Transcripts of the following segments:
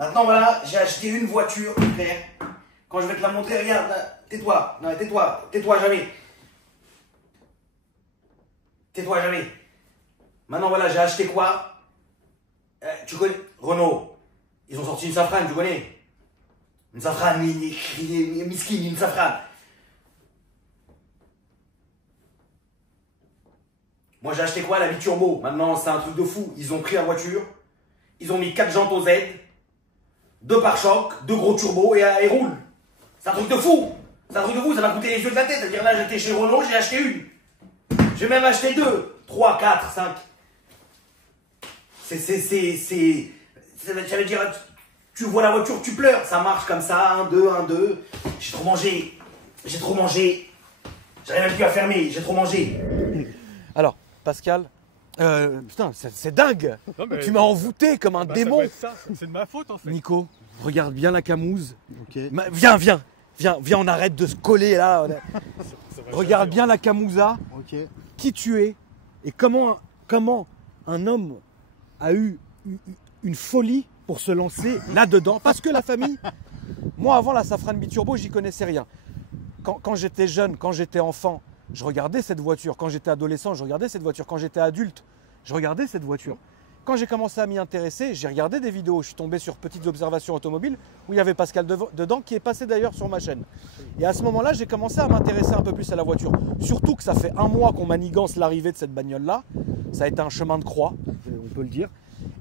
Maintenant, voilà, j'ai acheté une voiture, frère. Quand je vais te la montrer, regarde, tais-toi. Non, tais-toi jamais. Tais-toi jamais. Maintenant, voilà, j'ai acheté quoi? Tu connais Renault. Ils ont sorti une Safran, tu connais? Une Safran, miskin, une Safran. Moi, j'ai acheté quoi? La biturbo. Maintenant, c'est un truc de fou. Ils ont pris la voiture. Ils ont mis 4 jantes au Z. 2 pare-chocs, 2 gros turbos et ils roulent. C'est un truc de fou. C'est un truc de fou. Ça m'a coûté les yeux de la tête. C'est-à-dire là, j'étais chez Renault, j'ai acheté une. J'ai même acheté 2, 3, 4, 5. Ça veut dire, tu vois la voiture, tu pleures. Ça marche comme ça, 1, 2, 1, 2. J'ai trop mangé. J'ai trop mangé. J'arrive même plus à fermer. J'ai trop mangé. Alors, Pascal, putain, c'est dingue. Non, mais tu m'as envoûté comme un démon. C'est de ma faute en fait. Nico, regarde bien la camouse. Ok. Viens, on arrête de se coller là. Regarde bien la camousa. Ok. Qui tu es et comment un homme a eu une folie pour se lancer là-dedans. Parce que la famille, moi avant la Safran Biturbo, j'y connaissais rien. Quand j'étais jeune, quand j'étais enfant, je regardais cette voiture. Quand j'étais adolescent, je regardais cette voiture. Quand j'étais adulte, je regardais cette voiture. Quand j'ai commencé à m'y intéresser, j'ai regardé des vidéos. Je suis tombé sur Petites Observations Automobiles où il y avait Pascal dedans, qui est passé d'ailleurs sur ma chaîne. Et à ce moment-là, j'ai commencé à m'intéresser un peu plus à la voiture. Surtout que ça fait 1 mois qu'on manigance l'arrivée de cette bagnole-là. Ça a été un chemin de croix, on peut le dire.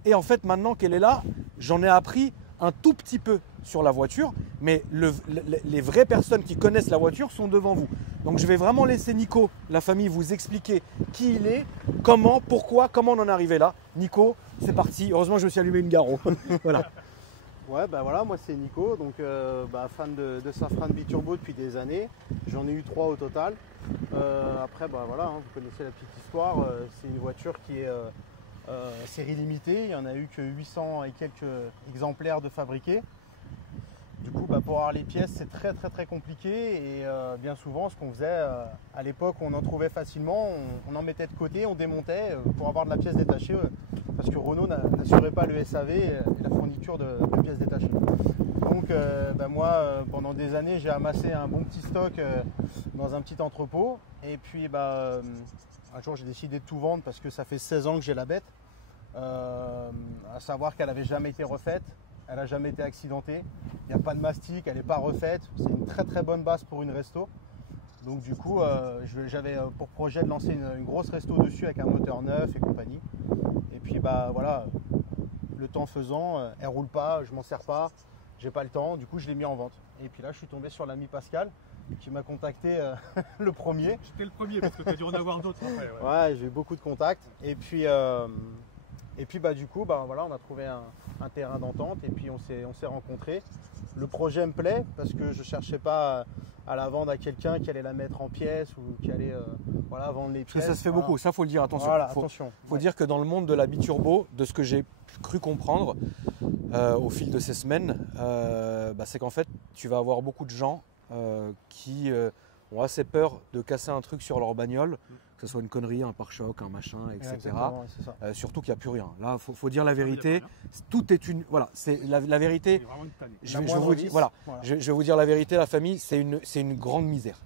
Et en fait, maintenant qu'elle est là, j'en ai appris un tout petit peu sur la voiture, mais les vraies personnes qui connaissent la voiture sont devant vous. Donc je vais vraiment laisser Nico, la famille, vous expliquer qui il est, comment, pourquoi, comment on en est arrivé là. Nico, c'est parti. Heureusement, je me suis allumé une Garo. Voilà. Ouais, bah voilà, moi c'est Nico, donc fan de Safran Biturbo depuis des années. J'en ai eu 3 au total. Après, bah voilà, vous connaissez la petite histoire. C'est une voiture qui est série limitée. Il n'y en a eu que 800 et quelques exemplaires de fabriqués. Du coup, pour avoir les pièces, c'est très compliqué. Et bien souvent, ce qu'on faisait à l'époque, on en trouvait facilement, on en mettait de côté, on démontait pour avoir de la pièce détachée. Parce que Renault n'assurait pas le SAV et la fourniture de pièces détachées. Donc moi, pendant des années, j'ai amassé un bon petit stock dans un petit entrepôt. Et puis un jour, j'ai décidé de tout vendre parce que ça fait 16 ans que j'ai la bête. À savoir qu'elle n'avait jamais été refaite, elle n'a jamais été accidentée. Il n'y a pas de mastic, elle n'est pas refaite. C'est une très bonne base pour une resto. Donc du coup, j'avais pour projet de lancer une grosse resto dessus avec un moteur neuf et compagnie. Et puis voilà, le temps faisant, elle roule pas, je m'en sers pas, j'ai pas le temps, du coup je l'ai mis en vente. Et puis là je suis tombé sur l'ami Pascal qui m'a contacté le premier. J'étais le premier parce que tu as dû en avoir d'autres après. Ouais, j'ai eu beaucoup de contacts. Et puis du coup, voilà, on a trouvé un terrain d'entente et puis on s'est rencontrés. Le projet me plaît parce que je cherchais pas à la vendre à quelqu'un qui allait la mettre en pièces ou qui allait vendre les pièces. Parce que ça se fait beaucoup, ça faut le dire, attention. Voilà, faut dire que dans le monde de la biturbo, de ce que j'ai cru comprendre au fil de ces semaines, c'est qu'en fait, tu vas avoir beaucoup de gens qui ont assez peur de casser un truc sur leur bagnole, que ce soit une connerie, un pare-choc, un machin, etc. Surtout qu'il n'y a plus rien. Là, faut dire la vérité. Tout est une. Voilà, c'est la vérité. Je vais vous dire la vérité, la famille, c'est une grande misère.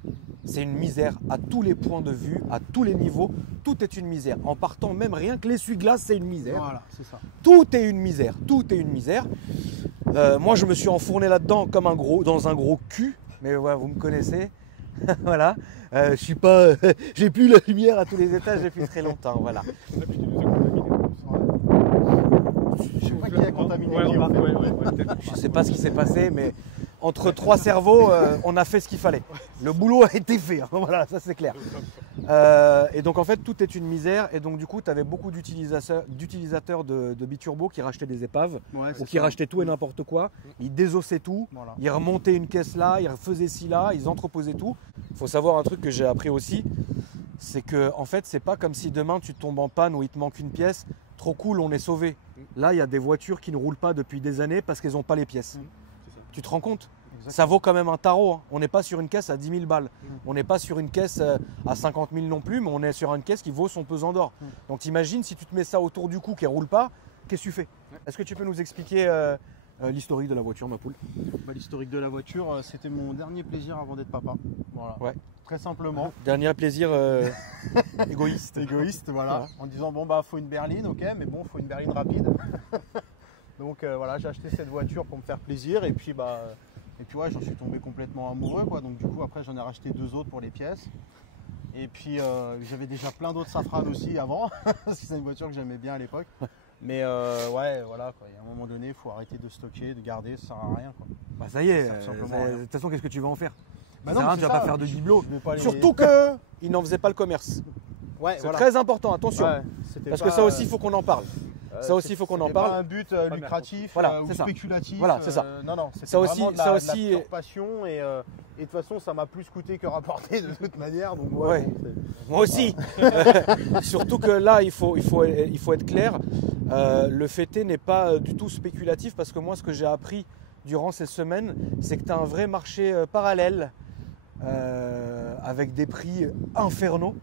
C'est une misère à tous les points de vue, à tous les niveaux. Tout est une misère. En partant, même rien que l'essuie-glace, c'est une misère. Voilà, c'est ça. Tout est une misère. Tout est une misère. Moi, je me suis enfourné là-dedans comme dans un gros cul. Mais ouais, vous me connaissez. Voilà, je suis pas, j'ai plus la lumière à tous les étages depuis très longtemps, voilà. Je sais pas qui a contaminé qui, en fait. Je sais pas ce qui s'est passé, mais entre 3 cerveaux, on a fait ce qu'il fallait. Le boulot a été fait, hein. Voilà, ça c'est clair. Et donc en fait, tout est une misère. Et donc du coup, tu avais beaucoup d'utilisateurs de biturbo qui rachetaient des épaves ou qui rachetaient tout et n'importe quoi. Ils désossaient tout, ils remontaient une caisse là, ils refaisaient ci là, ils entreposaient tout. Il faut savoir un truc que j'ai appris aussi, c'est que en fait, c'est pas comme si demain tu tombes en panne ou il te manque une pièce. Trop cool, on est sauvé. Là, il y a des voitures qui ne roulent pas depuis des années parce qu'elles n'ont pas les pièces. Tu te rends compte ? Ça vaut quand même un tarot. Hein. On n'est pas sur une caisse à 10 000 balles. On n'est pas sur une caisse à 50 000 non plus, mais on est sur une caisse qui vaut son pesant d'or. Donc t'imagines si tu te mets ça autour du cou qui ne roule pas, qu'est-ce que tu fais ? Est-ce que tu peux nous expliquer l'historique de la voiture, ma poule. Bah, l'historique de la voiture, c'était mon dernier plaisir avant d'être papa. Voilà. Ouais. Très simplement. Dernier plaisir égoïste. Égoïste, voilà. Ouais. En disant, bon, bah, faut une berline, ok, mais bon, faut une berline rapide. Donc voilà, j'ai acheté cette voiture pour me faire plaisir. Et puis, ouais, j'en suis tombé complètement amoureux, quoi. Donc, du coup, après, j'en ai racheté 2 autres pour les pièces. Et puis, j'avais déjà plein d'autres Safran aussi avant. Parce que c'est une voiture que j'aimais bien à l'époque. Mais ouais, voilà, quoi. Et à un moment donné, il faut arrêter de stocker, de garder, ça sert à rien, quoi. Bah ça y est, Ça sert simplement à de rien. toute façon, qu'est-ce que tu vas en faire? Bah Ça sert à rien, mais tu c'est vas pas ça, faire de je- bibelot. je vais pas les- Surtout qu'il n'en faisait pas le commerce. Ouais, C'est voilà. très important, attention. Ouais, c'était Parce pas, que ça aussi, il faut qu'on en parle. Ça aussi, il faut qu'on en c'était pas parle. un but lucratif Voilà, ou c'est ça. spéculatif. Voilà, c'est ça. Non, non, c'était Ça aussi- vraiment de ça la aussi- pure passion et de toute façon, ça m'a plus coûté que rapporté de toute manière. Donc, Ouais. bon, c'est- Moi aussi. Surtout que là, il faut être clair. Le fêté n'est pas du tout spéculatif parce que moi, ce que j'ai appris durant ces semaines, c'est que tu as un vrai marché parallèle avec des prix infernaux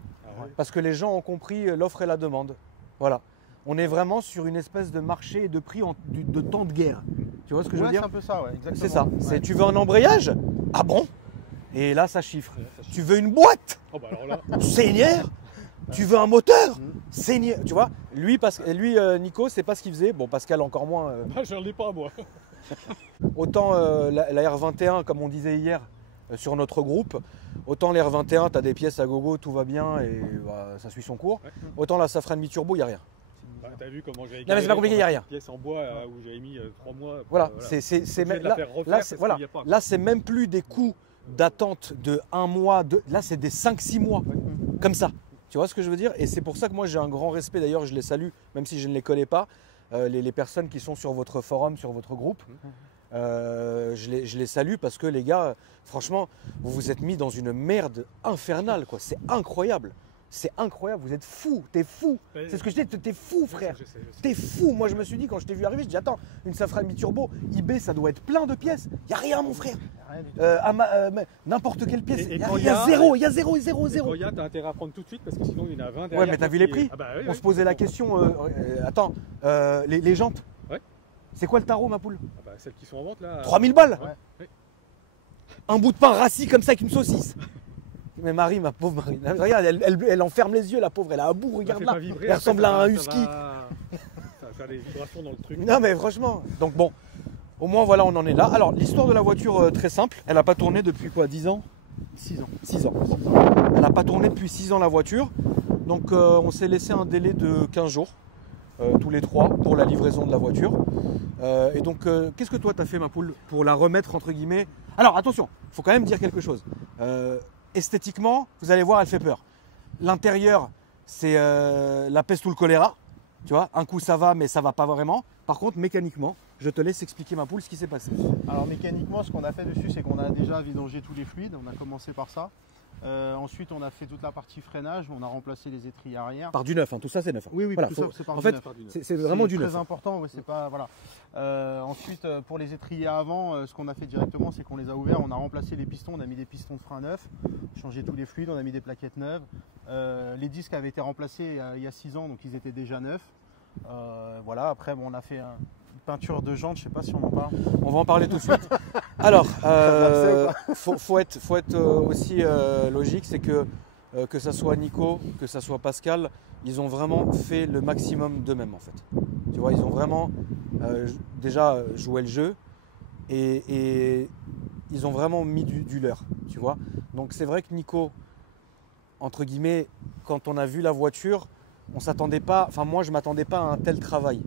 parce que les gens ont compris l'offre et la demande. Voilà. On est vraiment sur une espèce de marché de prix de temps de guerre. Tu vois ce que je veux Ouais, dire? c'est un peu ça, ouais, exactement. C'est ça. Ouais. C'est, tu veux un embrayage? Ah bon? Et là, ça chiffre. Ouais, ça chiffre. Tu veux une boîte? Oh bah alors là, Seigneur, tu veux un moteur? Mm. Seigneur, tu vois, lui, Nico, c'est pas ce qu'il faisait. Bon, Pascal encore moins. ah, je l'ai pas moi. Autant la R21, comme on disait hier sur notre groupe, autant les R21, tu as des pièces à gogo, tout va bien et bah, ça suit son cours. Ouais. Autant la Safran mi-turbo, il n'y a rien. Bah, t'as vu comment j'avais Non, mais c'est pas compliqué, y a rien. Pièce en bois où j'avais mis 3 mois. Voilà, Voilà. c'est Obligé même- de la là, faire refaire là, parce c'est qu'il voilà. y a pas. Là, c'est même plus des coûts d'attente de 1 mois, là, c'est des 5-6 mois, comme ça. Tu vois ce que je veux dire? Et c'est pour ça que moi, j'ai un grand respect. D'ailleurs, je les salue, même si je ne les connais pas, les personnes qui sont sur votre forum, sur votre groupe. Je les salue parce que les gars, franchement, vous vous êtes mis dans une merde infernale, quoi. C'est incroyable. C'est incroyable, vous êtes fous, t'es fou. Ouais, C'est ce que je dis, t'es fou, frère. Je sais. T'es fou. Moi, je me suis dit, quand je t'ai vu arriver, je dis, attends, une Safran mi-turbo, eBay, ça doit être plein de pièces. Il n'y a rien, mon frère. Rien du tout. N'importe quelle pièce. Et Il y quand a il y a- zéro, il y a zéro, zéro, Et zéro. quand il y a, t'as intérêt à prendre tout de suite parce que sinon il y en a 20 derrière. Ouais, mais t'as vu les prix? Ah bah oui, On oui. se posait la question, attends, les jantes. Ouais. C'est quoi le tarot, ma poule? Ah bah, celles qui sont en vente là. 3000 balles. Ouais. Un bout de pain rassis comme ça avec une saucisse. Mais Marie, ma pauvre Marie, regarde, elle enferme les yeux, la pauvre, elle a un bout, Ça regarde fait là. pas vibrer, Elle après, ressemble ça à va- un ça husky. va faire des vibrations dans le truc. Non mais franchement, donc bon, au moins voilà, on en est là. Alors l'histoire de la voiture, très simple, elle n'a pas tourné depuis quoi, 10 ans? 6 ans. 6 ans. Elle n'a pas tourné depuis 6 ans la voiture, donc on s'est laissé un délai de 15 jours, tous les 3, pour la livraison de la voiture. Et donc, qu'est-ce que toi t'as fait, ma poule, pour la remettre entre guillemets? Alors attention, il faut quand même dire quelque chose. Esthétiquement, vous allez voir, elle fait peur. L'intérieur, c'est la peste ou le choléra. Tu vois, un coup ça va, mais ça va pas vraiment. Par contre, mécaniquement, je te laisse expliquer, ma poule, ce qui s'est passé. Alors mécaniquement, ce qu'on a fait dessus, c'est qu'on a déjà vidangé tous les fluides. On a commencé par ça. Ensuite, on a fait toute la partie freinage. On a remplacé les étriers arrière. Par du neuf, hein, tout ça c'est neuf. hein. Oui, oui, Voilà, tout faut- ça, c'est par en du fait, neuf. c'est vraiment du très neuf. important. Ouais, c'est pas voilà. Ensuite, pour les étriers avant, ce qu'on a fait directement, c'est qu'on les a ouverts. On a remplacé les pistons. On a mis des pistons de frein neufs, changé tous les fluides. On a mis des plaquettes neuves. Les disques avaient été remplacés il y a 6 ans, donc ils étaient déjà neufs. Voilà. Après, bon, on a fait une peinture de jantes. Je sais pas si on en parle. On va en parler tout de suite. Alors, faut être aussi logique, c'est que ça soit Nico, que ça soit Pascal, ils ont vraiment fait le maximum d'eux-mêmes en fait. Tu vois, ils ont vraiment déjà joué le jeu et ils ont vraiment mis du leur, tu vois. Donc c'est vrai que Nico, entre guillemets, quand on a vu la voiture, on s'attendait pas, enfin moi je m'attendais pas à un tel travail.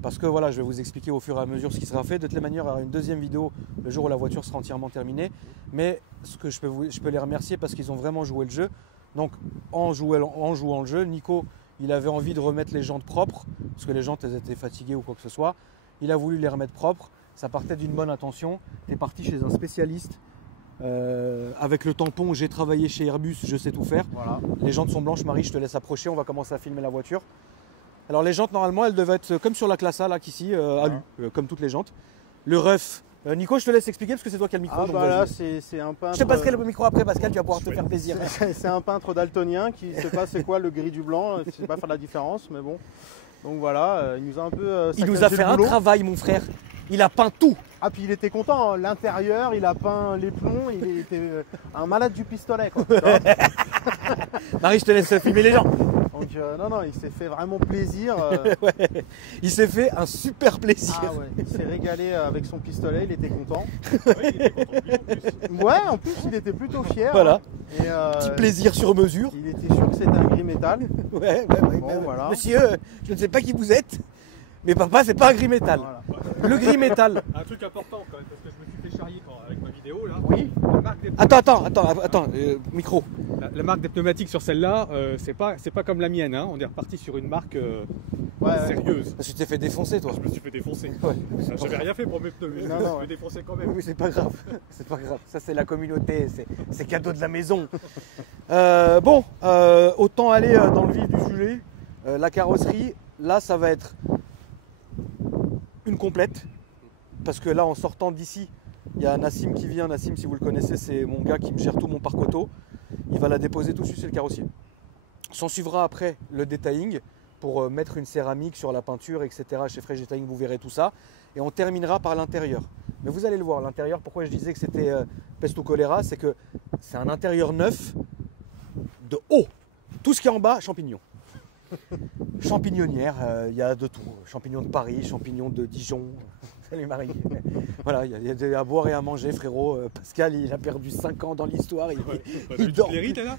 Parce que voilà, je vais vous expliquer au fur et à mesure ce qui sera fait. De toutes les manières, il y aura une deuxième vidéo le jour où la voiture sera entièrement terminée. Mais ce que je peux les remercier parce qu'ils ont vraiment joué le jeu. Donc en jouant le jeu, Nico, il avait envie de remettre les jantes propres, parce que les jantes elles étaient fatiguées ou quoi que ce soit. Il a voulu les remettre propres. Ça partait d'une bonne intention. Tu es parti chez un spécialiste. Avec le tampon, j'ai travaillé chez Airbus, je sais tout faire. Voilà. Les jantes sont blanches, Marie, je te laisse approcher, on va commencer à filmer la voiture. Alors les jantes, normalement, elles devaient être comme sur la classe A, là, qu'ici, alu, comme toutes les jantes. Le ref, Nico, je te laisse expliquer parce que c'est toi qui as le micro. Ah donc bah là, vas-y. c'est un peintre. Je te passerai le micro après, Pascal, tu vas pouvoir te faire plaisir. C'est un peintre daltonien qui ne sait pas c'est quoi le gris du blanc, il ne sait pas faire la différence, mais bon. Donc voilà, il nous a un peu Il nous a saccagé fait le un boulot. travail, mon frère. Il a peint tout. Ah puis il était content, hein. L'intérieur, il a peint les plombs, il était un malade du pistolet quoi. Tu vois. Marie, je te laisse filmer les gens. Donc non, il s'est fait vraiment plaisir. Ouais. Il s'est fait un super plaisir. Ah ouais, il s'est régalé avec son pistolet, il était content. Ouais, il était content de lui, en plus. Ouais, en plus il était plutôt fier. Voilà. Et, Petit plaisir sur mesure. il était sûr que c'était un gris métal. Ouais. Bon, voilà. Monsieur, je ne sais pas qui vous êtes, mais papa, c'est pas un gris métal. Voilà. Le gris métal. Un truc important quand même, parce que je me suis fait charrier avec ma vidéo là. Oui. La marque des, Attends, micro. la marque des pneumatiques sur celle-là, c'est pas comme la mienne. Hein. On est reparti sur une marque Ouais. sérieuse. Parce que tu t'es fait défoncer, toi. Je me suis fait défoncer. Ouais. J'avais rien fait pour mes pneus, mais je Non, me suis ouais. fait défoncer quand même. Oui, c'est pas grave. C'est pas grave. Ça, c'est la communauté. C'est cadeau de la maison. Autant aller dans le vif du sujet. La carrosserie, là, ça va être une complète. Parce que là, en sortant d'ici, il y a Nassim qui vient. Nassim, si vous le connaissez, c'est mon gars qui me gère tout mon parc auto. Il va la déposer tout de suite chez le carrossier. S'en suivra après le detailing pour mettre une céramique sur la peinture, etc. Chez Fresh Detailing, vous verrez tout ça. Et on terminera par l'intérieur. Mais vous allez le voir, l'intérieur, pourquoi je disais que c'était peste ou choléra, c'est que c'est un intérieur neuf de haut. Tout ce qui est en bas, champignons. Champignonnière, il y a de tout. Champignons de Paris, champignons de Dijon. Salut Marie. Voilà, il y a à boire et à manger, frérot. Pascal, il a perdu 5 ans dans l'histoire. Il dort.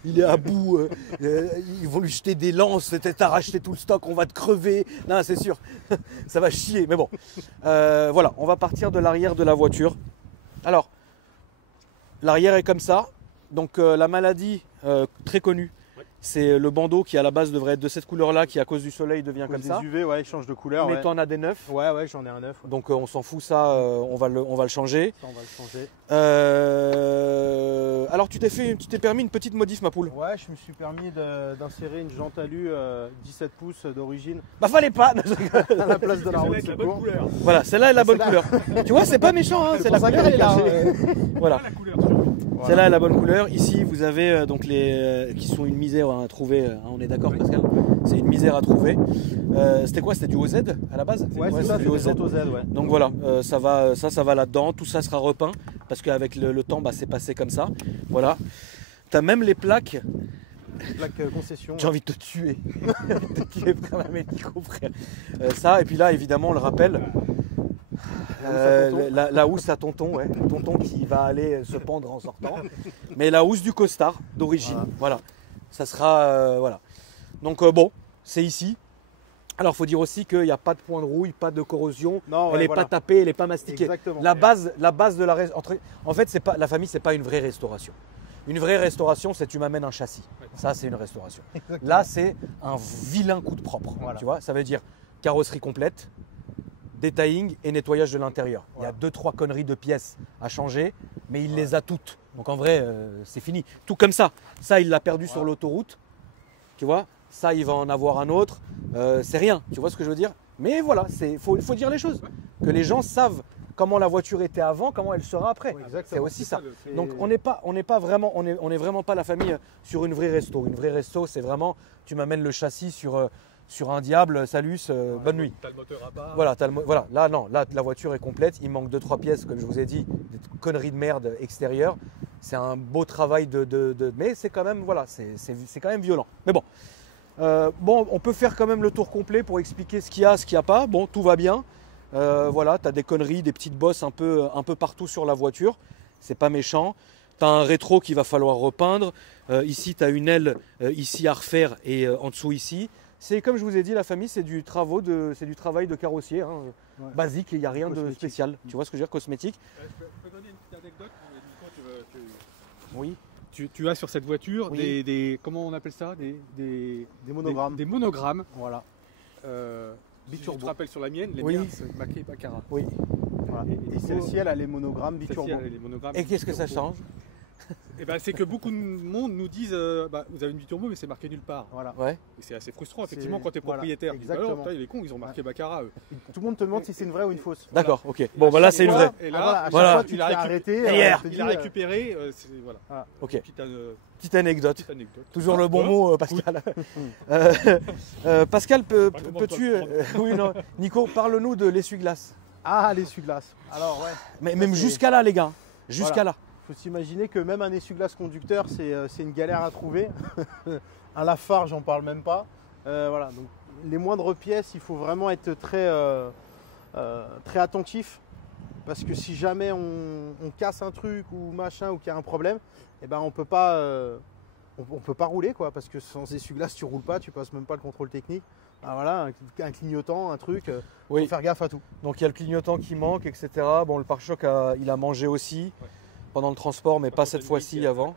Il est à bout. Ils vont lui jeter des lances. T'as racheté tout le stock, on va te crever. Non, c'est sûr. Ça va chier. Mais bon. Voilà, on va partir de l'arrière de la voiture. Alors, l'arrière est comme ça. Donc, la maladie très connue, c'est le bandeau qui à la base devrait être de cette couleur-là, qui à cause du soleil devient comme ça. Des UV, ouais, il change de couleur. Mais Ouais, t'en as des neufs. ouais, j'en ai un neuf. Ouais. Donc on s'en fout, ça, on va le changer. Ça, on va le changer. Alors tu t'es permis une petite modif, ma poule. Ouais, je me suis permis d'insérer une jante alu 17 pouces d'origine Bah fallait pas. à la place de la roue de la bonne secours. couleur. Voilà, celle-là est la bonne Celle-là. couleur. Tu vois, c'est pas méchant, hein, c'est la pour ça couleur, elle est là. qu'elle Voilà, La couleur surtout. Voilà. celle-là est la bonne couleur. Ici, vous avez donc les qui sont une misère à trouver. On est d'accord, Pascal. C'est une misère à trouver. C'était quoi? C'était du OZ à la base? Ouais, c'est ça, du c'est OZ. des jantes OZ, ouais. Donc voilà, ça va là-dedans. Tout ça sera repeint parce qu'avec le temps, bah, c'est passé comme ça. Voilà. T'as même les plaques. Plaque concession. J'ai envie de te tuer. de te tuer, frère Médico, frère. Ça, et puis là, évidemment, on le rappelle. La housse à tonton, ouais. Tonton qui va aller se pendre en sortant. Mais la housse du costard d'origine. Voilà. Ça sera. Voilà. Donc bon, c'est ici. Alors, il faut dire aussi qu'il n'y a pas de point de rouille, pas de corrosion. Non, Elle n'est voilà. pas tapée, elle n'est pas mastiquée. Exactement. La base de la en fait, c'est pas la famille, c'est pas une vraie restauration. Une vraie restauration, c'est tu m'amènes un châssis. Ça, c'est une restauration. Là, c'est un vilain coup de propre. Voilà. Tu vois, ça veut dire carrosserie complète, detailing et nettoyage de l'intérieur. Voilà. Il y a 2-3 conneries de pièces à changer, mais il les a toutes. Donc en vrai, c'est fini. Tout comme ça. Ça, il l'a perdu sur l'autoroute. Tu vois, ça, il va en avoir un autre. C'est rien. Tu vois ce que je veux dire? Mais voilà, il faut dire les choses. Que les gens savent comment la voiture était avant, comment elle sera après. Ouais, exactement. C'est aussi ça. C'est- Donc on n'est pas vraiment, on est vraiment pas la famille sur une vraie resto. Une vraie resto, c'est vraiment, tu m'amènes le châssis sur un diable, salut, bonne nuit. T'as le moteur à part. Voilà, voilà, là non, là la voiture est complète, il manque 2-3 pièces, comme je vous ai dit, des conneries de merde extérieures. C'est un beau travail mais c'est quand même, voilà, c'est quand même violent. Mais bon. On peut faire quand même le tour complet pour expliquer ce qu'il y a, ce qu'il n'y a pas. Bon, tout va bien. Voilà, tu as des conneries, des petites bosses un peu partout sur la voiture. C'est pas méchant. Tu as un rétro qu'il va falloir repeindre. Ici, tu as une aile ici à refaire et en dessous ici. C'est comme je vous ai dit, la famille, c'est du travail de carrossier, hein, Ouais. basique, il n'y a rien de Cosmétique. spécial. Tu vois ce que je veux dire, cosmétique? Je peux donner une petite anecdote. Oui. Tu as sur cette voiture Oui. des comment on appelle ça, des monogrammes. Des monogrammes. Voilà. Si tu Biturbo. te rappelles sur la mienne, les Oui. miens, c'est marqué Baccarat. Oui. Voilà. Et Et celle-ci, elle a les monogrammes Celle-ci, biturbo. elle a les monogrammes Et qu'est-ce que ça Biturbo. change? Et ben, c'est que beaucoup de monde nous disent vous avez une biturbo, mais c'est marqué nulle part. Voilà. Ouais. Et c'est assez frustrant, effectivement, quand tu es voilà, propriétaire. Tu dis, bah alors, exactement. putain, il est con, ils ont marqué Baccarat. Eux. Tout le monde te demande si c'est une vraie ou une fausse. D'accord, ok. Bon, bah là, c'est une vraie. Et Ah, là, voilà, à chaque voilà. fois, tu Il te a fais récup- arrêter. Derrière. on te dit, il a récupéré. Voilà. Ok. Petite Petite anecdote. anecdote. Toujours le bon Ouais. mot, Pascal. Pascal, Pas comment peux-tu. toi le Oui, non. Nico, parle-nous de l'essuie-glace. Ah, l'essuie-glace. Alors, ouais. Mais Ça, même c'est- jusqu'à là, les gars. Jusqu'à là. Il faut s'imaginer que même un essuie-glace conducteur, c'est une galère à trouver. Un Lafarge, j'en parle même pas. Voilà, donc les moindres pièces, il faut vraiment être très attentif. Parce que si jamais on casse un truc ou machin ou qu'il y a un problème, eh ben on peut pas rouler quoi. Parce que sans essuie-glace, tu roules pas, tu passes même pas le contrôle technique. Ah, voilà, un clignotant, un truc, Oui. faut faire gaffe à tout. Donc il y a le clignotant qui manque, etc. Bon, le pare-choc, il a mangé aussi Ouais. pendant le transport, mais Par pas contre, cette la fois-ci grille qui est avant.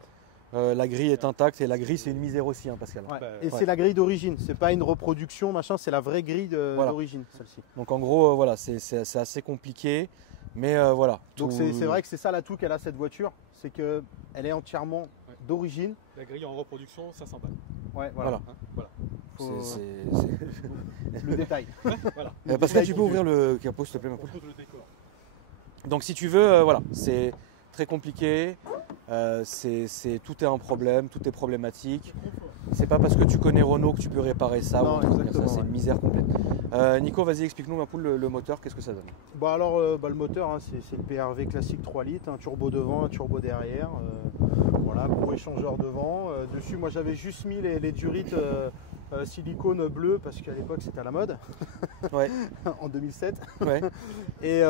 La grille est intacte et la grille, c'est une misère aussi, hein, Pascal. Ouais. Bah, Et ouais. c'est la grille d'origine, c'est pas une reproduction, machin, c'est la vraie grille Voilà. d'origine, celle-ci. Donc en gros, voilà, c'est assez compliqué. Mais voilà. Donc tout- c'est vrai que c'est ça l'atout qu'elle a cette voiture, c'est qu'elle est entièrement Ouais. d'origine. La grille en reproduction, 500 balles. Ouais, Voilà. Hein, voilà. Faut- c'est- le détail. Voilà. Pascal, tu peux ouvrir le capot, s'il te plaît, ma On poule. pose le décor. Donc si tu veux, voilà, c'est très compliqué. Tout est un problème, tout est problématique. C'est pas parce que tu connais Renault que tu peux réparer ça. Non, ou un truc comme ça, exactement, c'est ouais. une misère complète. Nico, vas-y, explique-nous, ma poule, le moteur, qu'est-ce que ça donne? Bon alors le moteur, hein, c'est le PRV classique 3 litres, un turbo devant, un turbo derrière. Voilà, gros échangeur devant. Dessus, moi j'avais juste mis les durites silicone bleu parce qu'à l'époque c'était à la mode, Ouais, en 2007. ouais. Et,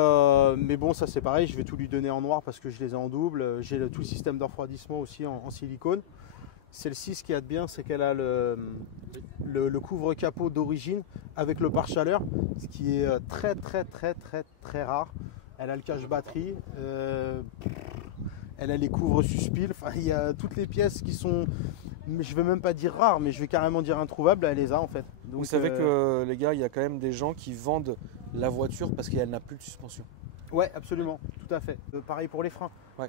mais bon, ça c'est pareil, je vais tout lui donner en noir parce que je les ai en double. J'ai tout le système de refroidissement aussi en silicone. Celle-ci, ce qu'il y a de bien, c'est qu'elle a le couvre-capot d'origine avec le pare-chaleur, ce qui est très rare. Elle a le cache batterie, elle a les couvre-suspil, enfin, il y a toutes les pièces qui sont, mais je vais même pas dire rares, mais je vais carrément dire introuvables, elle les a en fait. Donc, Vous savez que, les gars, il y a quand même des gens qui vendent la voiture parce qu'elle n'a plus de suspension. Ouais, absolument, tout à fait. Pareil pour les freins. Ouais.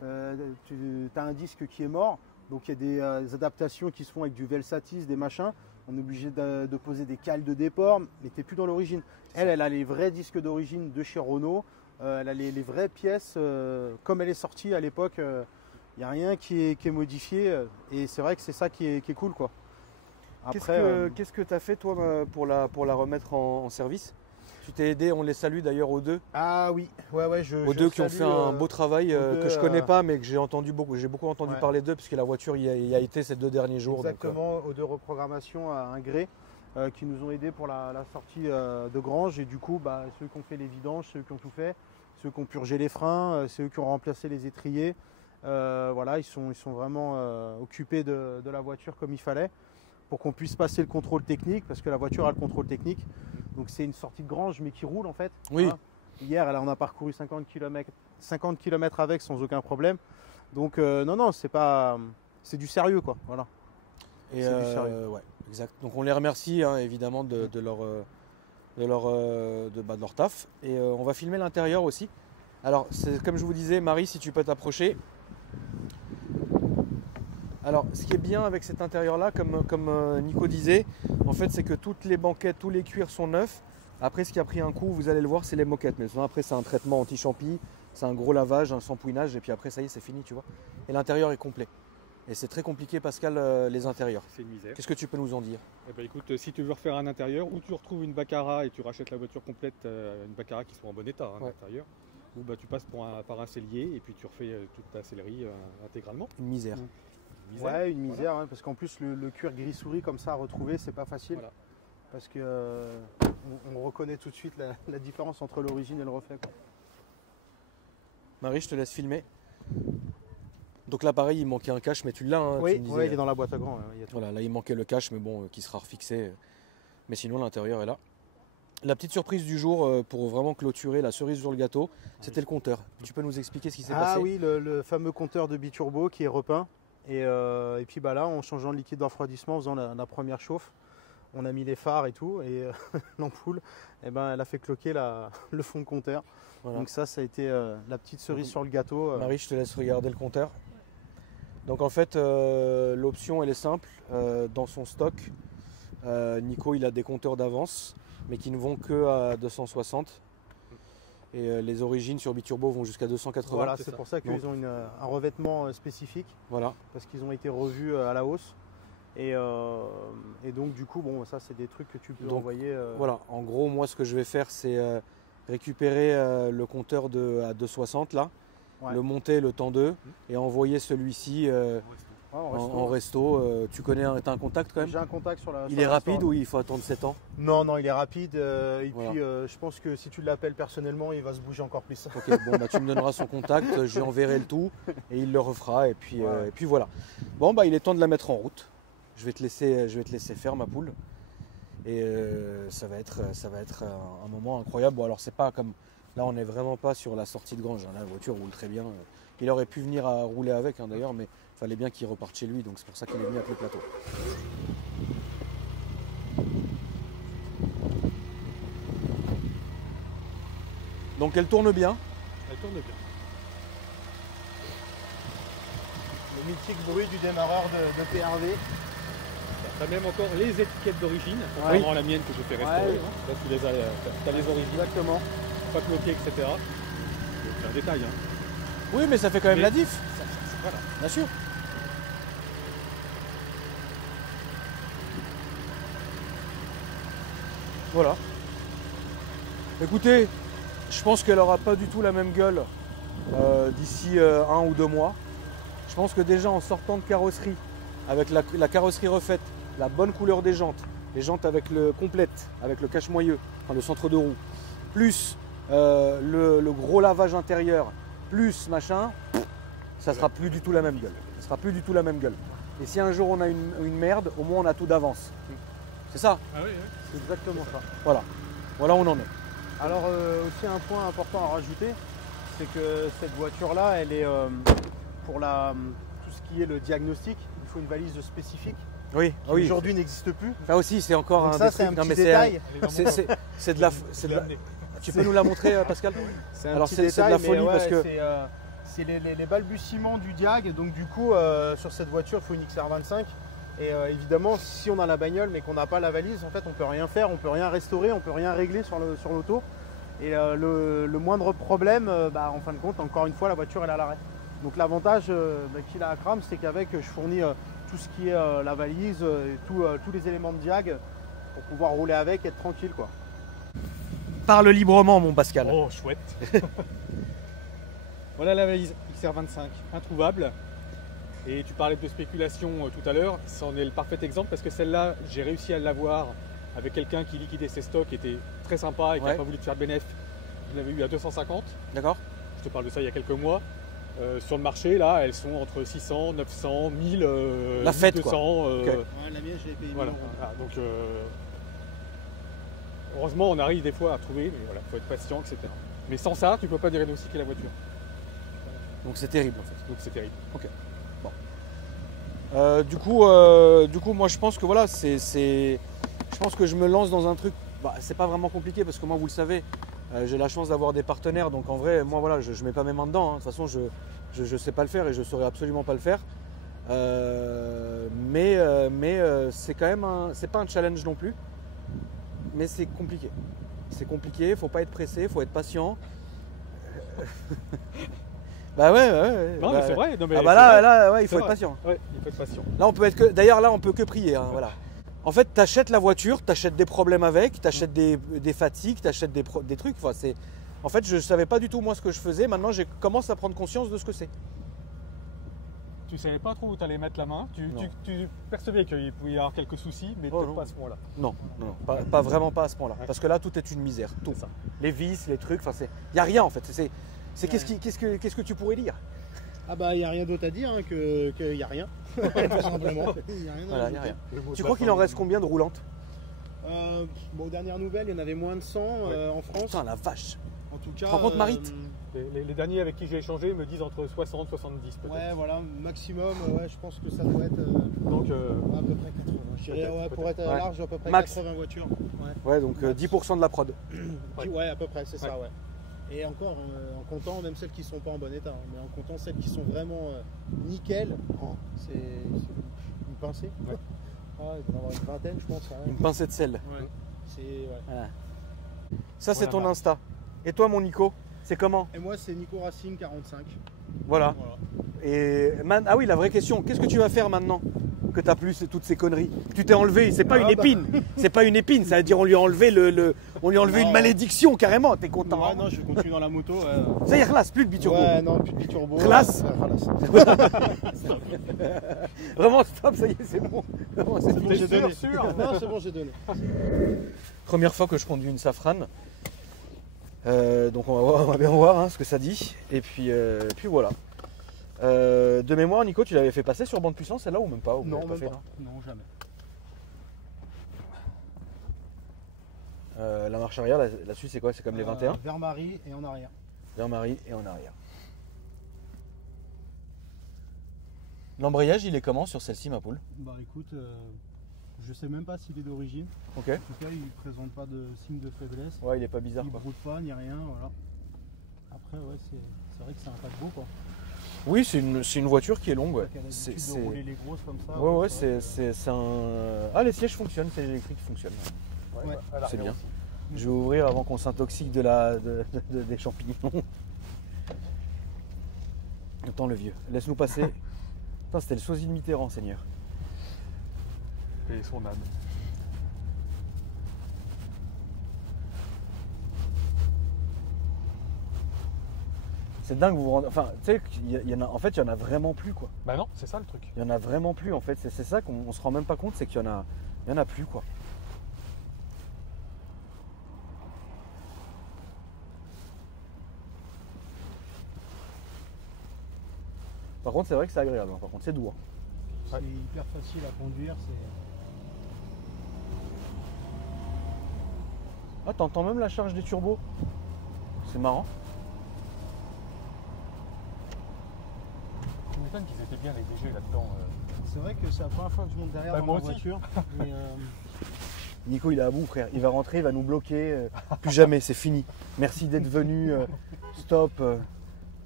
Tu as un disque qui est mort, donc il y a des adaptations qui se font avec du Velsatis, des machins. On est obligé de poser des cales de déport, mais tu n'es plus dans l'origine. Elle a les vrais disques d'origine de chez Renault. Elle a les vraies pièces, comme elle est sortie à l'époque. Il n'y a rien qui est modifié. Et c'est vrai que c'est ça qui est cool, quoi. Qu'est-ce que tu as fait, toi, pour la remettre en service? Tu t'es aidé, on les salue d'ailleurs aux deux. Ah oui, ouais, Aux deux qui ont fait un beau travail aux deux, que je connais pas, mais que j'ai beaucoup entendu Ouais. parler d'eux, puisque la voiture y a été ces 2 derniers jours. donc, Exactement, aux deux reprogrammations à un gré qui nous ont aidés pour la sortie de Grange. Et du coup, ceux qui ont fait les vidanges, ceux qui ont tout fait, ceux qui ont purgé les freins, ceux qui ont remplacé les étriers. Voilà, ils sont vraiment occupés de la voiture comme il fallait pour qu'on puisse passer le contrôle technique, parce que la voiture a le contrôle technique. Donc c'est une sortie de Grange mais qui roule en fait. Oui. Voilà. Hier, on a parcouru 50 km avec sans aucun problème. Donc non, c'est du sérieux quoi. Voilà. Et C'est du sérieux. ouais, exact. Donc on les remercie hein, évidemment de leur taf. Et on va filmer l'intérieur aussi. Alors, c'est comme je vous disais, Marie, si tu peux t'approcher. Alors, ce qui est bien avec cet intérieur-là, comme Nico disait, en fait, c'est que toutes les banquettes, tous les cuirs sont neufs. Après, ce qui a pris un coup, vous allez le voir, c'est les moquettes. Mais sinon, après, c'est un traitement anti-champi, c'est un gros lavage, un shampouinage, et puis après, ça y est, c'est fini, tu vois. Et l'intérieur est complet. Et c'est très compliqué, Pascal, les intérieurs. C'est une misère. Qu'est-ce que tu peux nous en dire? Eh ben, écoute, si tu veux refaire un intérieur, ou tu retrouves une Baccarat et tu rachètes la voiture complète, une Baccarat qui soit en bon état à Ouais. l'intérieur, ou tu passes par un sellier et puis tu refais toute ta sellerie intégralement. Une misère. Une misère. Ouais, une misère, hein, parce qu'en plus le cuir gris-souris comme ça à retrouver, c'est pas facile. Voilà. Parce que on reconnaît tout de suite la différence entre l'origine et le reflet, quoi. Marie, je te laisse filmer. Donc là, pareil, il manquait un cache, mais tu l'as, hein, Oui, tu me disais. ouais, il est dans la boîte à gants. Il y a tout. Voilà, là, il manquait le cache, mais bon, qui sera refixé. Mais sinon, l'intérieur est là. La petite surprise du jour, pour vraiment clôturer la cerise sur le gâteau, c'était le compteur. Tu peux nous expliquer ce qui s'est Ah passé? oui, le fameux compteur de biturbo qui est repeint. Et puis là, en changeant le liquide de refroidissement, en faisant la première chauffe, on a mis les phares et tout, et l'ampoule, elle a fait cloquer le fond de compteur. Voilà. Donc ça a été la petite cerise sur le gâteau. Marie, je te laisse regarder le compteur. Donc en fait, l'option elle est simple. Dans son stock, Nico il a des compteurs d'avance, mais qui ne vont que à 260. Et les origines sur Biturbo vont jusqu'à 280. Voilà, c'est c'est ça. pour ça qu'ils Donc- ont un revêtement spécifique, Voilà. parce qu'ils ont été revus à la hausse. Et donc du coup, bon, ça c'est des trucs que tu peux Donc, envoyer. Voilà. En gros, moi ce que je vais faire, c'est récupérer le compteur à 260 là, Ouais. le monter le temps 2 et envoyer celui-ci Ouais, en resto. Tu connais, t'as un contact quand même? J'ai un contact sur la. Il sur est la rapide store. ou il faut attendre 7 ans? Non, il est rapide. Et Voilà. puis je pense que si tu l'appelles personnellement, il va se bouger encore plus. Ok, bon bah tu me donneras son contact, je lui enverrai le tout et il le refera et puis voilà. Bon bah il est temps de la mettre en route. Je vais te laisser faire ma poule et ça va être un moment incroyable. Bon alors c'est pas comme là, on n'est vraiment pas sur la sortie de Grange, hein. Là, la voiture roule très bien. Il aurait pu venir à rouler avec hein, d'ailleurs, mais il fallait bien qu'il reparte chez lui, donc c'est pour ça qu'il est venu avec le plateau. Donc elle tourne bien. Elle tourne bien. Le mythique bruit du démarreur de PRV. T'as même encore les étiquettes d'origine, Oui. contrairement à la mienne que je fais restaurer. Ouais. Hein. Là, tu les as, t'as les origines, Exactement. pas cloquées, etc. Donc, c'est un détail. Hein. Oui, mais ça fait quand même Mais- la diff, Voilà. bien sûr. Voilà. Écoutez, je pense qu'elle aura pas du tout la même gueule d'ici 1 ou 2 mois. Je pense que déjà en sortant de carrosserie, avec la carrosserie refaite, la bonne couleur des jantes, les jantes avec le complète, avec le cache-moyeu, enfin le centre de roue, plus le gros lavage intérieur, plus machin, ça sera plus du tout la même gueule. Ça sera plus du tout la même gueule. Et si un jour on a une merde, au moins on a tout d'avance. C'est ça, Ah oui, oui. C'est exactement ça. voilà. Voilà où on en est. Alors aussi un point important à rajouter, c'est que cette voiture-là, elle est pour tout ce qui est le diagnostic, il faut une valise spécifique Oui, qui ah oui. aujourd'hui n'existe plus. Ça aussi, c'est encore Donc un ça, des c'est un trucs. Non, petit mais détail. c'est de la. Tu peux nous la montrer, Pascal? C'est un Alors, petit c'est de détail, la mais folie ouais, parce que- c'est les balbutiements du diag. Donc du coup, sur cette voiture, il faut une XR25. Et évidemment, si on a la bagnole mais qu'on n'a pas la valise, en fait, on peut rien faire, on peut rien restaurer, on peut rien régler sur l'auto. Et le moindre problème, en fin de compte, encore une fois, la voiture elle est à l'arrêt. Donc l'avantage qu'il a à Kram, c'est qu'avec, je fournis tout ce qui est la valise, et tous les éléments de diag pour pouvoir rouler avec et être tranquille, quoi. Parle librement, mon Pascal. Oh, chouette. Voilà la valise XR25, introuvable. Et tu parlais de spéculation tout à l'heure, c'en est le parfait exemple parce que celle-là, j'ai réussi à l'avoir avec quelqu'un qui liquidait ses stocks, qui était très sympa et qui n'a Ouais. pas voulu te faire de bénéf. Je l'avais eu à 250, D'accord? je te parle de ça il y a quelques mois. Sur le marché, là, elles sont entre 600, 900, 1000, La fête, 1200. quoi. Ok. Ouais, la mienne, je l'ai payée 1000 Voilà. euros. Ah, donc, heureusement, on arrive des fois à trouver, mais voilà, il faut être patient, etc. Mais sans ça, tu ne peux pas diagnostiquer la voiture. Donc c'est terrible en fait. Donc c'est terrible. Du coup, moi je pense que voilà, je pense que je me lance dans un truc. Bah, c'est pas vraiment compliqué parce que moi, vous le savez, j'ai la chance d'avoir des partenaires. Donc en vrai, moi voilà, je mets pas mes mains dedans. Hein. De toute façon, je sais pas le faire et je saurais absolument pas le faire. Mais c'est quand même c'est pas un challenge non plus. Mais c'est compliqué. C'est compliqué. Faut pas être pressé, faut être patient. Bah ouais. Non, Bah, mais c'est vrai. Non, mais Ah bah c'est vrai. là, ouais, il faut C'est être vrai. patient. Ouais, il faut être patient. Là, on peut être que. D'ailleurs, là, on peut que prier. Hein, voilà. En fait, tu achètes la voiture, tu achètes des problèmes avec, tu achètes des fatigues, tu achètes des trucs. Enfin, en fait, je ne savais pas du tout moi ce que je faisais. Maintenant, je commence à prendre conscience de ce que c'est. Tu savais pas trop où tu allais mettre la main. Non. Tu percevais qu'il pouvait y avoir quelques soucis, mais Oh, peut-être non. pas à ce moment-là. Non, pas vraiment pas à ce point-là. Ouais. Parce que là, tout est une misère. Tout. C'est ça. Les vis, les trucs. Enfin, il n'y a rien en fait. Qu'est-ce que tu pourrais dire? Ah bah il n'y a rien d'autre à dire hein, qu'il n'y a rien. Tout simplement. Il n'y a rien à Voilà, il n'y a rajouter. rien. Tu crois qu'il en reste combien de roulantes? Bon, aux dernières nouvelles, il y en avait moins de 100 en France. Putain, la vache. En tout cas. te rends compte, Marit Les derniers avec qui j'ai échangé me disent entre 60 et 70 peut-être. Ouais, voilà, maximum, ouais, je pense que ça doit être Donc, à peu près 80. Je dirais, ouais, pour être Ouais. large, à peu près Max. 80 voitures. Ouais, donc 10% de la prod. Ouais. Ouais, à peu près, c'est ça, ouais. Et encore, en comptant même celles qui sont pas en bon état, hein, mais en comptant celles qui sont vraiment nickel, c'est une pincée. Ouais. Ah, il doit y en avoir une vingtaine, je pense. Une pincée de sel. Ouais. Ouais. Voilà. Ça, c'est Voilà, ton Marc. Insta. Et toi, mon Nico, c'est comment? Et moi, c'est Nico Racing 45. Voilà. Voilà. Et ah oui, la vraie question, qu'est-ce que tu vas faire maintenant que tu as plus toutes ces conneries? Tu t'es enlevé, c'est pas une épine. C'est pas une épine, ça veut dire on lui a enlevé on lui a enlevé Non. une malédiction carrément. T'es content? Ouais, non, je vais continuer dans la moto. Ça y est, relasse, plus de biturbo. Ouais, non, plus de biturbo. Classe. Ouais, Vraiment, stop, ça y est, c'est bon. Vraiment, c'est c'est bon, bon. j'ai donné. sûr. Non, c'est bon, j'ai donné. Première fois que je conduis une Safran. Donc on va bien voir hein, ce que ça dit. Et puis voilà. De mémoire, Nico, tu l'avais fait passer sur bande puissance celle-là ou même pas? Ou Non, pas même fait, pas. Non, jamais. La marche arrière là-dessus, c'est quoi? C'est comme les 21? Vers Marie et en arrière. Vers Marie et en arrière. L'embrayage, il est comment sur celle-ci, ma poule? Bah écoute, je sais même pas s'il est d'origine. Ok. En tout cas, il présente pas de signe de faiblesse. Ouais, il est pas bizarre Il quoi. broute pas ni rien, voilà. Après, ouais, c'est vrai que c'est un paquebot quoi. Oui, c'est une voiture qui est longue, ouais. Qui a C'est, l'habitude de rouler les grosses comme ça. ouais, c'est vrai que- c'est un. Ah, les sièges fonctionnent, c'est électrique qui fonctionne. Ouais. C'est bien. Je vais ouvrir avant qu'on s'intoxique des champignons. Attends le vieux, laisse-nous passer. Putain, c'était le sosie de Mitterrand, Seigneur. Et son âme. C'est dingue, vous vous rendez. Enfin, tu sais, en fait, il y en a vraiment plus, quoi. Bah non, c'est ça le truc. Il y en a vraiment plus, en fait. C'est ça qu'on se rend même pas compte, c'est qu'il y en a plus, quoi. Par contre, c'est vrai que c'est agréable. Hein. Par contre, c'est doux. Hein. C'est hyper facile à conduire. Ah, t'entends même la charge des turbos. C'est marrant. Tu m'étonnes qu'ils étaient bien les DG là-dedans. C'est vrai que c'est la première fois que je monte derrière Bah, dans moi ma aussi. voiture. Mais, Nico, il est à bout, frère. Il va rentrer, il va nous bloquer. Plus jamais, c'est fini. Merci d'être venu. Stop.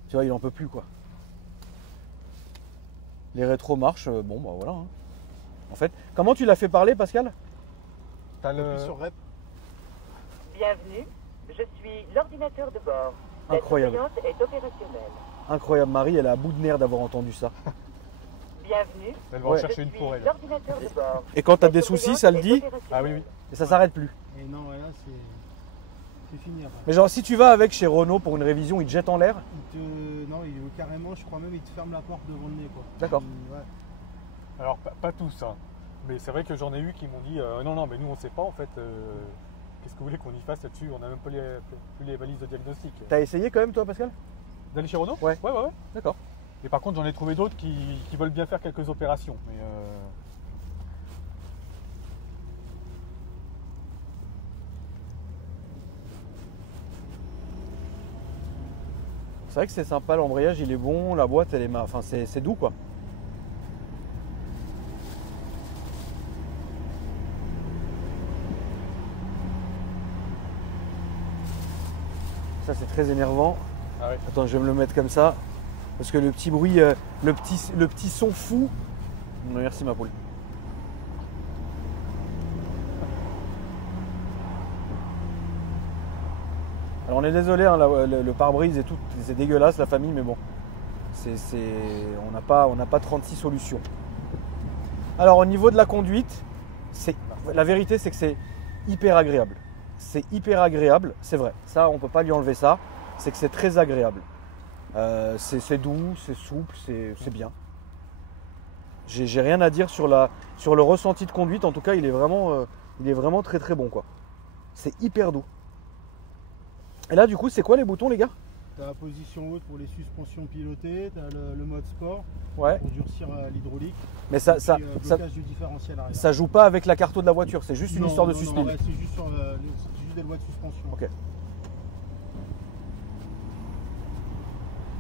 Tu vois, il en peut plus, quoi. Les rétros marchent. Bon, bah voilà. Hein. En fait, comment tu l'as fait parler, Pascal? T'as le. appuie sur rep. Bienvenue, je suis l'ordinateur de bord. Incroyable. La surveillance est opérationnelle. Incroyable, Marie, elle est à bout de nerfs d'avoir entendu ça. Bienvenue, Elle va Ouais. en chercher je une suis pour elle. l'ordinateur de bord. Et quand t'as La des soucis, surveillance ça le est dit opérationnelle. Ah oui, oui. et ça s'arrête plus. Et non, voilà, c'est fini après. Mais genre, si tu vas avec chez Renault pour une révision, il te jette en l'air. Non, carrément, je crois même, il te ferme la porte devant le nez, quoi. D'accord. Ouais. Alors, pas tous, hein. Mais c'est vrai que j'en ai eu qui m'ont dit non, mais nous on sait pas en fait. Qu'est-ce que vous voulez qu'on y fasse là-dessus? On a même pas plus les valises de diagnostic. T'as essayé quand même, toi, Pascal? D'aller chez Renault? Ouais. Ouais. D'accord. Et par contre, j'en ai trouvé d'autres qui veulent bien faire quelques opérations. Mais C'est vrai que c'est sympa, l'embrayage, il est bon, la boîte, elle est enfin, c'est doux, quoi. Ça, c'est très énervant. ah ouais. Attends, je vais me le mettre comme ça. Parce que le petit bruit, le petit son fou. Non, merci, ma poule. Alors, on est désolé, hein, le pare-brise et tout, c'est dégueulasse, la famille, mais bon. On n'a pas 36 solutions. Alors, au niveau de la conduite, la vérité, c'est que c'est hyper agréable. C'est hyper agréable, c'est vrai. Ça, on ne peut pas lui enlever ça. C'est que c'est très agréable. C'est doux, c'est souple, c'est bien. J'ai rien à dire sur le ressenti de conduite. En tout cas, il est vraiment très très bon, quoi. C'est hyper doux. Et là, du coup, c'est quoi les boutons, les gars? T'as la position haute pour les suspensions pilotées, t'as le mode sport Ouais. pour durcir l'hydraulique. Mais ça Blocage du différentiel arrière. joue pas avec la carte de la voiture. C'est juste une histoire de suspension. Ouais, c'est juste, c'est juste des lois de suspension. Ok.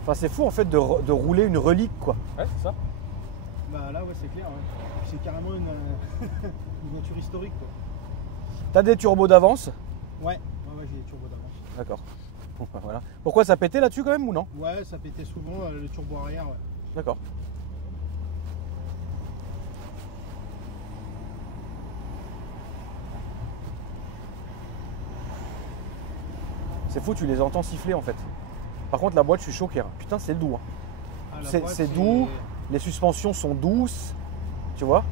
Enfin, c'est fou en fait de rouler une relique, quoi. Ouais, c'est ça. Bah là, ouais, c'est clair. Ouais. C'est carrément une voiture historique, quoi. T'as des turbos d'avance? Ouais, j'ai les turbos d'avance. D'accord. Voilà. Pourquoi ça pétait là-dessus quand même ou non? Ouais, ça pétait souvent le turbo arrière. Ouais. D'accord. C'est fou, tu les entends siffler en fait. Par contre, la boîte, je suis choqué. Hein. Putain, c'est doux. Hein. Ah, la C'est boîte, doux, les suspensions sont douces, tu vois.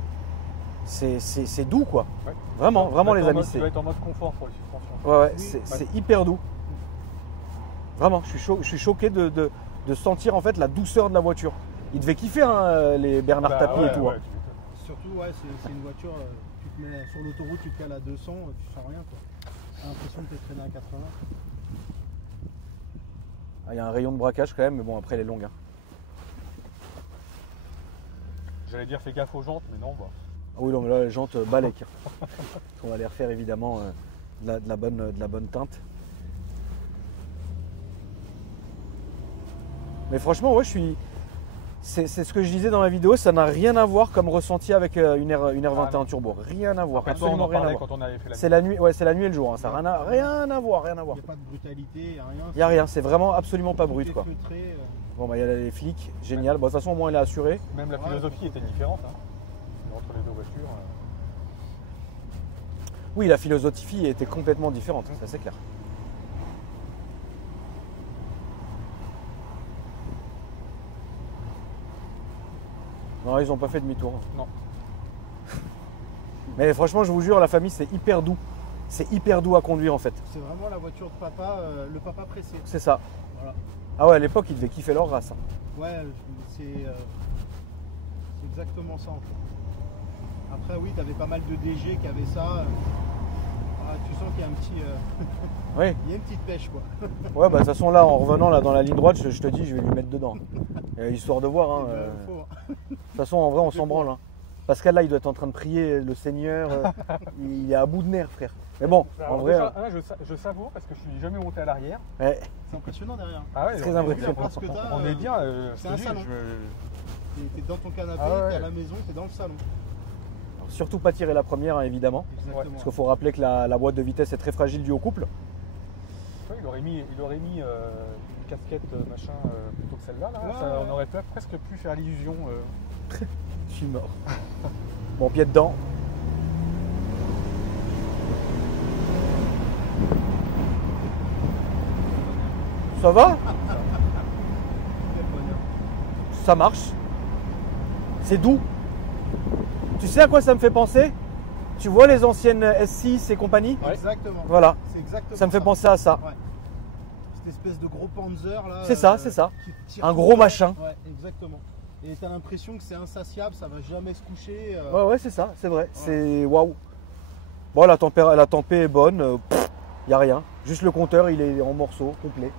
C'est doux quoi. Ouais. Vraiment, vraiment les amis. Tu vas être en mode confort pour les suspensions. Ouais, ouais, Oui. c'est hyper doux. Vraiment, je suis choqué de sentir en fait la douceur de la voiture. Ils devaient kiffer hein, les Bernard Bah, Tapie ouais, et tout. ouais, Hein. tu m'étonnes. Surtout, ouais, c'est une voiture, tu te mets sur l'autoroute, tu te cales à 200, tu sens rien quoi. T'as l'impression que t'es traîné à 80. Ah, il y a un rayon de braquage quand même, mais bon après elle est longue. Hein. J'allais dire fais gaffe aux jantes, mais non, bah. Ah oui, non, mais là les jantes balèques. On va les refaire évidemment de la bonne teinte. Mais franchement, ouais, c'est ce que je disais dans la vidéo, ça n'a rien à voir comme ressenti avec une R21 non. turbo. Rien à voir, Après, toi, on absolument en rien à parlait voir. quand on avait fait la C'est la nuit, ouais, c'est la nuit et le jour. Hein. Ça n'a rien à voir, rien à Il voir. n'y a pas de brutalité, il n'y a rien. Il n'y a rien, c'est vraiment absolument pas Tout brut est quoi. feutré, Bon bah il y a les flics, génial. Bon, de toute façon au moins il est assuré. Même la Ouais. philosophie était différente hein, entre les deux voitures. Oui, la philosophie était complètement différente, ça c'est clair. Non, ils n'ont pas fait demi-tour. Non. Mais franchement, je vous jure, la famille, c'est hyper doux. C'est hyper doux à conduire en fait. C'est vraiment la voiture de papa, le papa pressé. C'est ça. Voilà. Ah ouais, à l'époque, ils devaient kiffer leur race. Hein. Ouais, c'est exactement ça en fait. Après, oui, t'avais pas mal de DG qui avaient ça. Ah, tu sens qu'il y a un petit. Oui. Il y a une petite pêche quoi. Ouais, bah de toute façon, là, en revenant là, dans la ligne droite, je te dis, je vais lui mettre dedans. Histoire de voir. Hein, Eh ben, faut, hein. De toute façon, en vrai, on s'en branle. Hein. Pascal, là, il doit être en train de prier le Seigneur. Il est à bout de nerfs, frère. Mais bon, en Alors, vrai, déjà, là, je savoure parce que je suis jamais monté à l'arrière. ouais, C'est impressionnant derrière. Ah ouais, Très on est impressionnant. bien, Parce que t'as, on est bien. c'est un je te dis, salon. T'es dans ton canapé, Ah ouais. t'es à la maison, t'es dans le salon. surtout pas tirer la première, hein, évidemment. Exactement. Parce qu'il faut rappeler que la boîte de vitesse est très fragile due au couple. Ouais, il aurait mis une casquette machin plutôt que celle-là. Là. Ouais, Ça, ouais. on aurait presque pu faire l'illusion. Je suis mort. Bon, pied dedans. Ça va? Quel bonheur. Ça marche. C'est doux. Tu sais à quoi ça me fait penser? Tu vois les anciennes S6 et compagnie? Ouais. Exactement. Voilà. C'est exactement Ça me fait penser à ça. Ouais. Cette espèce de gros Panzer là. C'est ça, c'est ça. qui tire Un tout gros le temps. machin. Ouais, exactement. Et t'as l'impression que c'est insatiable, ça va jamais se coucher. Ouais, ouais, c'est ça, c'est vrai. C'est waouh. Bon, la tempé est bonne. Y a rien. Juste le compteur, il est en morceaux, complet.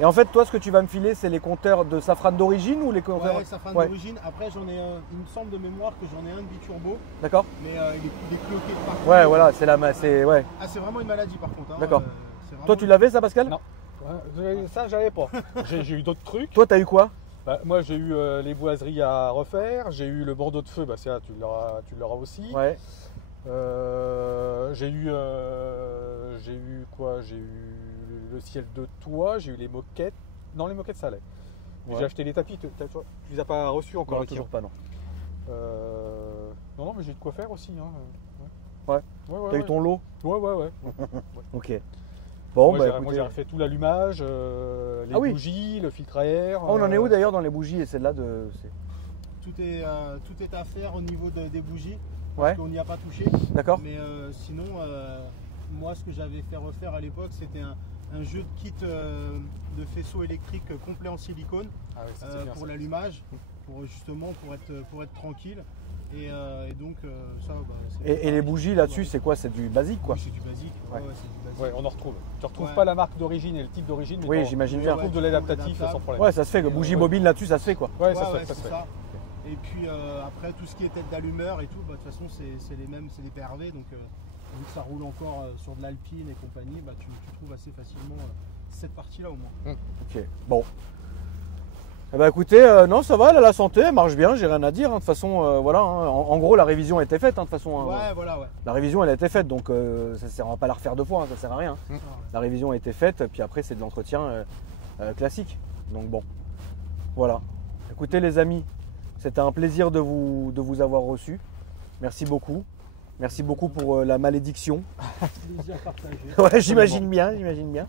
Et en fait, toi, ce que tu vas me filer, c'est les compteurs de Safran d'origine ou les compteurs? Ouais, ça fait Ouais. d'origine. Après, j'en ai un, il me semble de mémoire que j'en ai un de biturbo, D'accord. mais il est cloqué de partout. Ouais, voilà, c'est la, c'est ouais. Ah, c'est vraiment une maladie par contre. Hein. D'accord. C'est vraiment Toi, tu l'avais ça, Pascal? Non. Ça, j'avais pas. J'ai eu d'autres trucs. Toi, t'as eu quoi? Bah, moi, j'ai eu les boiseries à refaire. J'ai eu le bandeau de feu. Bah, ça, tu l'auras aussi. Ouais. J'ai eu quoi? J'ai eu le ciel de toit. J'ai eu les moquettes. Non, les moquettes, ça allait. Ouais. J'ai acheté les tapis. Tu les as pas reçus encore? Non, les toujours clients. pas, non. Non, mais j'ai de quoi faire aussi. Hein. Ouais. Ouais, T'as eu ton lot? Ouais. Ok. Bon, Moi, bah j'ai écoutez. refait tout l'allumage, les Ah oui. bougies, le filtre à air. Oh, on en est où d'ailleurs dans les bougies et celle-là de. tout est à faire au niveau des bougies. Ouais. Parce qu'on n'y a pas touché. D'accord. Mais sinon, moi, ce que j'avais fait refaire à l'époque, c'était un jeu de kit de faisceau électrique complet en silicone Ah ouais, c'est bien, pour ça. l'allumage, pour être tranquille. Et donc, ça, bah, c'est Et les bougies là-dessus, c'est quoi? C'est du basique quoi? Oui, c'est du basique. Ouais. Ouais, c'est du basique. Ouais, on en retrouve. Tu retrouves Ouais. pas la marque d'origine et le type d'origine, mais Oui, t'en- j'imagine tu bien. retrouves de Ouais, l'adaptatif adaptable. sans problème. Ouais, ça se fait. Bougie bobine là-dessus, ça se fait quoi. Ouais, ça Ouais, se ouais, fait, ça se c'est fait. ça. Et puis après, tout ce qui est tête d'allumeur et tout, bah, de toute façon, c'est les mêmes, c'est des PRV. Donc, vu que ça roule encore sur de l'Alpine et compagnie, bah, tu trouves assez facilement cette partie-là au moins. Ok. Bon. Eh ben, écoutez, non, ça va, elle a la santé, elle marche bien, j'ai rien à dire. Hein. De toute façon, voilà. Hein. En gros, la révision a été faite. Hein, de toute façon, Ouais, voilà, ouais. la révision, elle a été faite, donc ça sert, on va pas la refaire 2 fois, hein, ça sert à rien. La révision a été faite, puis après, c'est de l'entretien classique. Donc bon, voilà. Écoutez, les amis, c'était un plaisir de vous avoir reçus. Merci beaucoup. Merci beaucoup pour la malédiction. Plaisir partagé. Ouais, j'imagine bien, j'imagine bien.